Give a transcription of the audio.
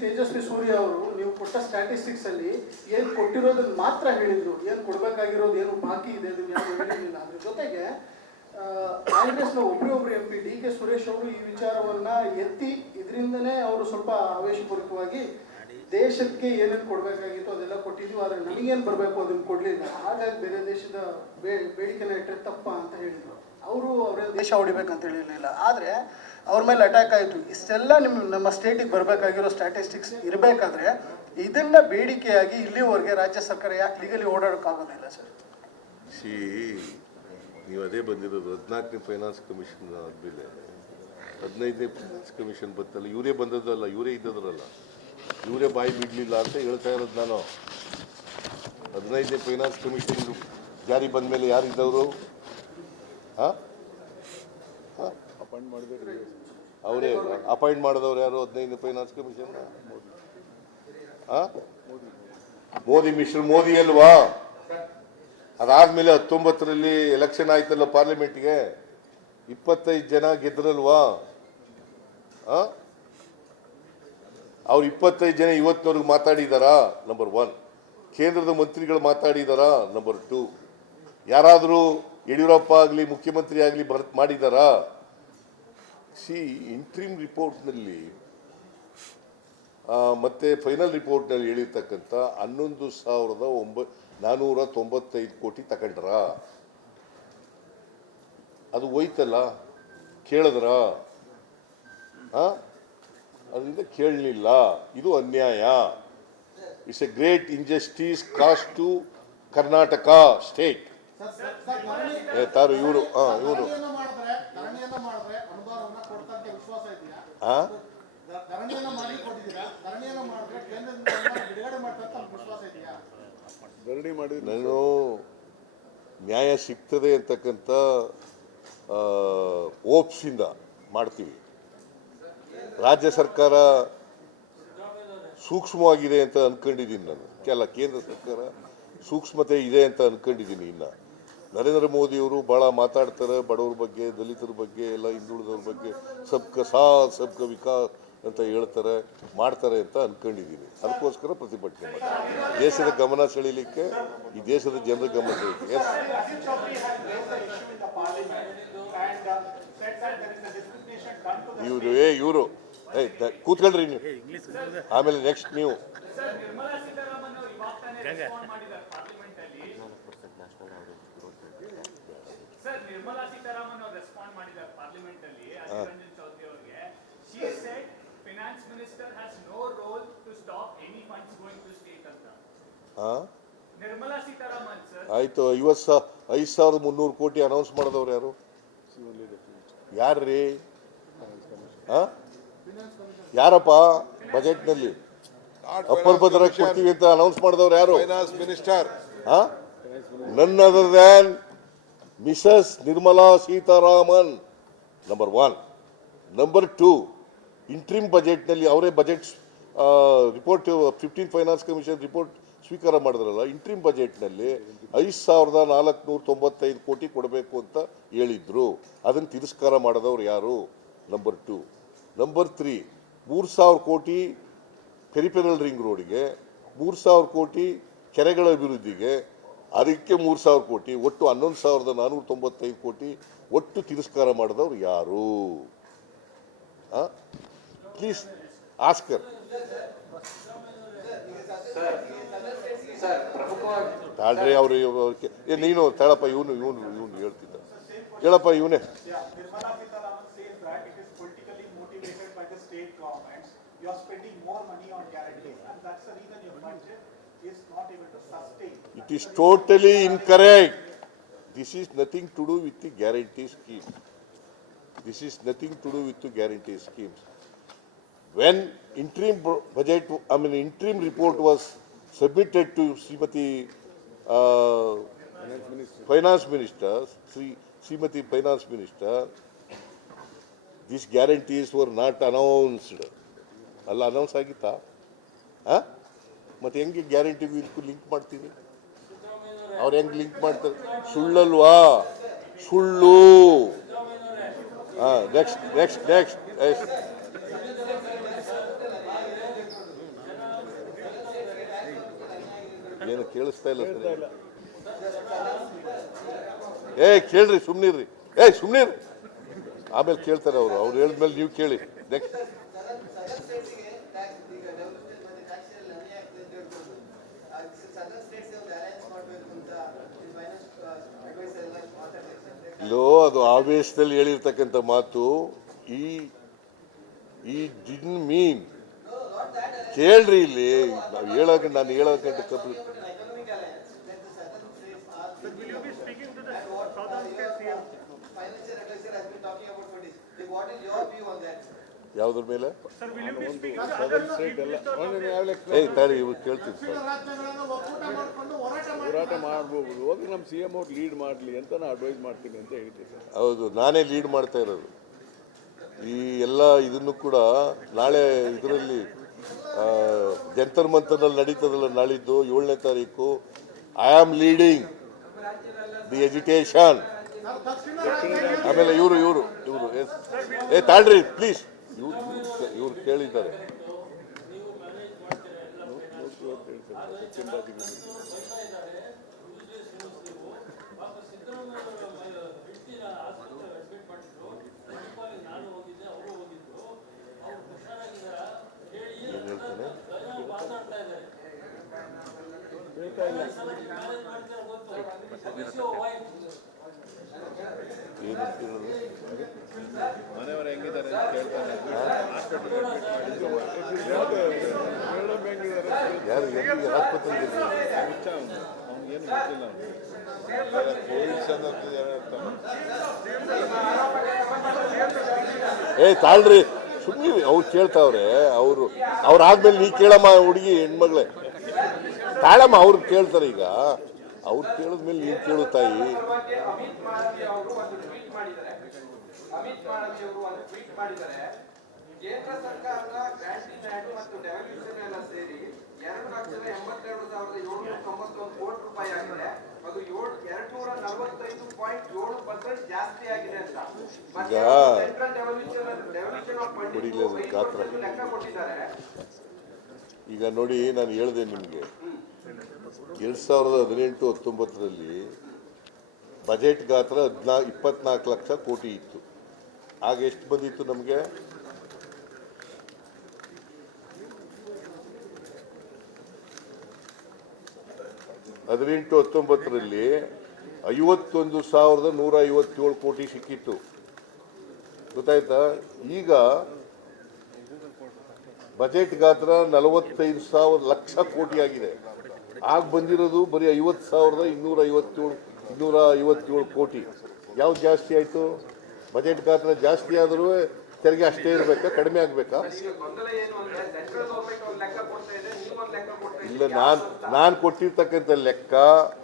ತೇಜಸ್ವಿ ಸೂರ್ಯ ಅವರು ನೀವು ಕೊಟ್ಟ ಸ್ಟ್ಯಾಟಿಸ್ಟಿಕ್ಸ್ ಅಲ್ಲಿ ಏನು ಕೊಟ್ಟಿರೋದನ್ನ ಮಾತ್ರ ಹೇಳಿದ್ರು, ಏನು ಕೊಡಬೇಕಾಗಿರೋದು ಏನು ಬಾಕಿ ಇದೆ ಅದನ್ನ ಯಾರು ಹೇಳಿರಲಿಲ್ಲ. ಅದ್ರ ಜೊತೆಗೆ ಕಾಂಗ್ರೆಸ್ನ ಒಬ್ಬರೊಬ್ಬರು MP ಡಿ ಕೆ ಸುರೇಶ್ ಅವರು ಈ ವಿಚಾರವನ್ನ ಎತ್ತಿ ಇದರಿಂದನೇ ಅವರು ಸ್ವಲ್ಪ ಆವೇಶಪೂರ್ವಕವಾಗಿ ದೇಶಕ್ಕೆ ಏನೇನು ಕೊಡಬೇಕಾಗಿತ್ತು ಅದೆಲ್ಲ ಕೊಟ್ಟಿದ್ವಿ, ಆದರೆ ನಮಗೇನು ಬರಬೇಕು ಅದನ್ನು ಕೊಡಲಿಲ್ಲ, ಹಾಗಾಗಿ ಬೇರೆ ದೇಶದ ಬೇಡಿಕೆನ ಇಟ್ಟರೆ ತಪ್ಪ ಅಂತ ಹೇಳಿದರು. ಅವರು ಅವರೇ ದೇಶ ಹೊಡಿಬೇಕಂತ ಹೇಳಿರಲಿಲ್ಲ, ಆದರೆ ಅವ್ರ ಮೇಲೆ ಅಟ್ಯಾಕ್ ಆಯಿತು. ಇಷ್ಟೆಲ್ಲ ನಮ್ಮ ಸ್ಟೇಟಿಗೆ ಬರಬೇಕಾಗಿರೋ ಸ್ಟ್ಯಾಟಿಸ್ಟಿಕ್ಸ್ ಇರಬೇಕಾದ್ರೆ ಇದನ್ನ ಬೇಡಿಕೆಯಾಗಿ ಇಲ್ಲಿವರೆಗೆ ರಾಜ್ಯ ಸರ್ಕಾರ ಯಾಕೆ ಲೀಗಲಿ ಓಡಾಡೋಕ್ಕಾಗೋದಿಲ್ಲ ಸರ್? ನೀವು ಅದೇ ಬಂದಿರೋದು 14ನೇ ಫೈನಾನ್ಸ್ ಕಮಿಷನ್ ಆದಮೇಲೆ 15ನೇ ಫೈನಾನ್ಸ್ ಕಮಿಷನ್ ಬಂತಲ್ಲ, ಇವರೇ ಬಂದದ್ದಲ್ಲ, ಇವರೇ ಇದ್ದದ್ರಲ್ಲ, ಇವರೇ ಬಾಯಿ ಬಿಡಲಿಲ್ಲ ಅಂತ ಹೇಳ್ತಾ ಇರೋದು ನಾನು. 15ನೇ ಫೈನಾನ್ಸ್ ಕಮಿಷನ್ ಜಾರಿ ಬಂದ ಮೇಲೆ ಯಾರಿದ್ದವರು? ಅವರೇ ಅಪಾಯಿಂಟ್ ಮಾಡಿದವ್ರು ಯಾರು? 15ನೇ ಫೈನಾನ್ಸ್ ಕಮಿಷನ್ ಮೋದಿ ಅಲ್ವಾ? ಅದಾದ್ಮೇಲೆ 19ರಲ್ಲಿ ಎಲೆಕ್ಷನ್ ಆಯ್ತಲ್ಲ ಪಾರ್ಲಿಮೆಂಟ್ಗೆ, 25 ಜನ ಗೆದ್ರಲ್ವಾ? ಅವ್ರು 25 ಜನ ಇವತ್ತಿನವ್ರಿಗೆ ಮಾತಾಡಿದಾರಾ? ನಂಬರ್ 1. ಕೇಂದ್ರದ ಮಂತ್ರಿಗಳು ಮಾತಾಡಿದಾರಾ? ನಂಬರ್ 2. ಯಾರಾದರೂ ಯಡಿಯೂರಪ್ಪ ಆಗಲಿ ಮುಖ್ಯಮಂತ್ರಿ ಆಗಲಿ ಮಾಡಿದಾರಾ? ಇಂಟ್ರಿಮ್ ರಿಪೋರ್ಟ್ನಲ್ಲಿ ಮತ್ತೆ ಫೈನಲ್ ರಿಪೋರ್ಟ್ನಲ್ಲಿ ಹೇಳಿರ್ತಕ್ಕಂಥ 11,495 ಕೋಟಿ ತಗೊಂಡ್ರ, ಅದು ಹೋಯ್ತಲ್ಲ, ಕೇಳಿದ್ರ? ಅದರಿಂದ ಕೇಳಲಿಲ್ಲ. ಇದು ಅನ್ಯಾಯ. It's a great injustice caused to Karnataka state. ತಾರು ಇವರು ನಾನು ನ್ಯಾಯ ಸಿಗ್ತದೆ ಅಂತಕ್ಕಂಥ ಓಪ್ಸಿಂದ ಮಾಡ್ತೀವಿ. ರಾಜ್ಯ ಸರ್ಕಾರ ಸೂಕ್ಷ್ಮವಾಗಿದೆ ಅಂತ ಅನ್ಕೊಂಡಿದ್ದೀನಿ ನಾನು. ಕೇಂದ್ರ ಸರ್ಕಾರ ಸೂಕ್ಷ್ಮತೆ ಇದೆ ಅಂತ ಅನ್ಕೊಂಡಿದ್ದೀನಿ. ಇನ್ನು ನರೇಂದ್ರ ಮೋದಿಯವರು ಭಾಳ ಮಾತಾಡ್ತಾರೆ ಬಡವರ ಬಗ್ಗೆ, ದಲಿತರ ಬಗ್ಗೆ, ಎಲ್ಲ ಹಿಂದುಳಿದವ್ರ ಬಗ್ಗೆ, ಸಬ್ಕ ಸಾಥ್ ಸಬ್ಕ ವಿಕಾಸ್ ಅಂತ ಹೇಳ್ತಾರೆ, ಮಾಡ್ತಾರೆ ಅಂತ ಅನ್ಕೊಂಡಿದ್ದೀನಿ. ಅದಕ್ಕೋಸ್ಕರ ಪ್ರತಿಭಟನೆ ಮಾಡ್ತಾರೆ, ದೇಶದ ಗಮನ ಸೆಳೀಲಿಕ್ಕೆ, ಈ ದೇಶದ ಜನರ ಗಮನ ಸೆಳೀಲಿಕ್ಕೆ. ಇವರು ಕೂತ್ಕೊಳ್ರಿ ನೀವು, ಆಮೇಲೆ ನೆಕ್ಸ್ಟ್ ನೀವು. ನಿರ್ಮಲಾ ಸೀತಾರಾಮನ್ ಅವರು ರೆಸ್ಪಾಂಡ್ ಮಾಡಿದ್ದಾರೆ ಪಾರ್ಲಿಮೆಂಟ್ ಅಲ್ಲಿ ರಂಜನ್ ಚೌಧರಿ ಅವರಿಗೆ. She said finance minister has no role to stop any funds going to state ಅಂತ. ನಿರ್ಮಲಾ ಸೀತಾರಾಮನ್ ಸರ್ ಆಯ್ತು. 5,300 ಕೋಟಿ ಅನೌನ್ಸ್ ಮಾಡಿದವ್ರು ಯಾರು? ಯಾರ್ರೀ? ಯಾರಪ್ಪ? ಬಜೆಟ್ನಲ್ಲಿ ಅಪ್ಪರ್ ಭದ್ರ ಕೊಡ್ತೀವಿ ಅಂತ ಅನೌನ್ಸ್ ಮಾಡಿದವ್ರು ಯಾರು? Finance minister. ನನ್ other than Mrs Nirmala Sitharaman. Number 1. Number 2, interim ಬಜೆಟ್ನಲ್ಲಿ ಅವರೇ budget report 15 finance commission report ಸ್ವೀಕಾರ ಮಾಡಿದ್ರಲ್ಲ, ಇಂಟ್ರಿಮ್ ಬಜೆಟ್ನಲ್ಲಿ 5,495 ಕೋಟಿ ಕೊಡಬೇಕು ಅಂತ ಹೇಳಿದ್ರು. ಅದನ್ನು ತಿರಸ್ಕಾರ ಮಾಡಿದವ್ರು ಯಾರು? ನಂಬರ್ 2. ನಂಬರ್ 3, 3,000 ಕೋಟಿ ಪೆರಿಫೆರಲ್ ರಿಂಗ್ ರೋಡ್ಗೆ, 3,000 ಕೋಟಿ ಕೆರೆಗಳ ಅಭಿವೃದ್ಧಿಗೆ, ಅದಕ್ಕೆ 3,000 ಕೋಟಿ, ಒಟ್ಟು 11,495 ಕೋಟಿ ಒಟ್ಟು ತಿರಸ್ಕಾರ ಮಾಡಿದವ್ರು ಯಾರು? Please Oscar. ತಾಳ್ರಿ ಅವರು ನೀನು ತಾಳಪ್ಪ, ಇವನು ಹೇಳ್ತಿದ್ದ, ಹೇಳಪ್ಪ ಇವನೇ. It is totally incorrect. This is nothing to do with the guarantee scheme. This is nothing to do with the guarantee schemes. When interim report was submitted to Srimati Finance Minister, Srimati Finance Minister, these guarantees were not announced. Alla announce ಆಗಿತ್ತಾ? ಮತ್ತೆ ಹೆಂಗೆ ಗ್ಯಾರಂಟಿಗೂ ಇದಕ್ಕೂ link ಮಾಡ್ತೀವಿ? ಅವ್ರು ಹೆಂಗೆ link ಮಾಡ್ತಾರೆ? ಸುಳ್ಳಲ್ವಾ? ಸುಳ್ಳು. Next ಏನು ಕೇಳಿಸ್ತಾ ಇಲ್ಲ ಸರ್. ಕೇಳ್ರಿ, ಸುಮ್ನಿರ್ರಿ. ಸುಮ್ನಿರ್ರಿ, ಆಮೇಲೆ ಕೇಳ್ತಾರೆ ಅವರು. ಅವ್ರು ಹೇಳಿದ್ಮೇಲೆ ನೀವು ಕೇಳಿ. ನೆಕ್ಸ್ಟ್ ಇಲ್ಲೋ ಅದು ಆವೇಶದಲ್ಲಿ ಹೇಳಿರ್ತಕ್ಕಂಥ ಮಾತು. ಈ ಡಿಡ್ನ್ ಮೀನ್. ಕೇಳ್ರಿ, ಇಲ್ಲಿ ನಾನು ಹೇಳೋಕಂತ ಕಬ್ಬು. ಯಾವುದ್ರ ಮೇಲೆ ತಾಳಿ ಇವ್ರು ಕೇಳ್ತೀನಿ ಸರ್. ಹೋರಾಟ ಮಾಡಬಹುದು, ಹೋಗಿ ನಮ್ಮ CM ಅವ್ರು ಲೀಡ್ ಮಾಡಲಿ ಅಂತ ನಾನು ಅಡ್ವೈಸ್ ಮಾಡ್ತೀನಿ ಅಂತ ಹೇಳ್ತೀನಿ ಸರ್. ಹೌದು, ನಾನೇ ಲೀಡ್ ಮಾಡ್ತಾ ಇರೋದು ಈ ಎಲ್ಲ ಇದನ್ನು ಕೂಡ. ನಾಳೆ ಇದರಲ್ಲಿ ಜಂತರ್ ಮಂತರ್ನಲ್ಲಿ ನಡೀತದಲ್ಲ, ನಾಳಿದ್ದು 7ನೇ ತಾರೀಕು. I am leading the education. ಆಮೇಲೆ ಇವರು ತಾಳ್ರಿ ಪ್ಲೀಸ್, ಇವ್ರು ಕೇಳಿದ್ದಾರೆ. ಮನೆಯವರು ಹೆಂಗಿದ್ದಾರೆ ಅಂತ ಕೇಳ್ತಾನೆ. ಯಾರು ಆಸ್ಪತ್ರೆ ಅವ್ನಿಗೇನು ಗೊತ್ತಿಲ್ಲ. ಕೋವಿಡ್ ತಾಳ್ರಿ, ಸುಮ್ಮನೆ ಅವ್ರು ಕೇಳ್ತಾವ್ರೆ. ಅವ್ರಾದ್ಮೇಲೆ ನೀ ಕೇಳಮ್ಮ, ಹುಡುಗಿ ಹೆಣ್ಮಗಳೇ ತಾಳಮ್ಮ. ಅವ್ರು ಕೇಳ್ತಾರೆ. ಈಗ ಅವ್ರು ಕೇಳಿದ್ಮೇಲೆ ನೀನು ಕೇಳು ತಾಯಿ. ಅಮಿತ್ ಮಾಳವಿ ಅವರು ಒಂದು ಟ್ವೀಟ್ ಮಾಡಿದ್ದಾರೆ. ಕೇಂದ್ರ ಸರ್ಕಾರದ ಗ್ರಾಂಟಿಂಗ್ ಆಕ್ಟ್ ಮತ್ತು ಡೆವಲ್ಯೂಷನ್ ಎಲ್ಲ ಸೇರಿ 2,82,791 ಕೋಟಿ ರೂಪಾಯಿ ಆಗಿದೆ. ಅದು 245.7% ಜಾಸ್ತಿ ಆಗಿದೆ ಅಂತ ಸೆಂಟ್ರಲ್ ಡೆವಲ್ಯೂಷನ್ ಆಫ್ ಫಂಡ್ ಲೆಕ್ಕ ಕೊಟ್ಟಿದ್ದಾರೆ. ಈಗ ನೋಡಿ, ನಾನು ಹೇಳಿದೆ ನಿಮಗೆ 2018-19 ಬಜೆಟ್ ಗಾತ್ರ 24 ಲಕ್ಷ ಕೋಟಿ ಇತ್ತು. ಆಗ ಎಷ್ಟು ಬಂದಿತ್ತು ನಮಗೆ? 18-19 51,157 ಕೋಟಿ ಸಿಕ್ಕಿತ್ತು. ಗೊತ್ತಾಯ್ತಾ? ಈಗ ಬಜೆಟ್ ಗಾತ್ರ 45,000 ಲಕ್ಷ ಕೋಟಿ ಆಗಿದೆ. ಆಗ ಬಂದಿರೋದು ಬರೀ 50,257 ಕೋಟಿ. ಯಾವ್ದು ಜಾಸ್ತಿ ಆಯ್ತು? ಬಜೆಟ್ ಗಾತ್ರ ಜಾಸ್ತಿ ಆದರೂ ತೆರಿಗೆ ಅಷ್ಟೇ ಇರಬೇಕಾ, ಕಡಿಮೆ ಆಗಬೇಕಾ? ಇಲ್ಲ, ನಾನು ಕೊಟ್ಟಿರ್ತಕ್ಕಂಥ ಲೆಕ್ಕ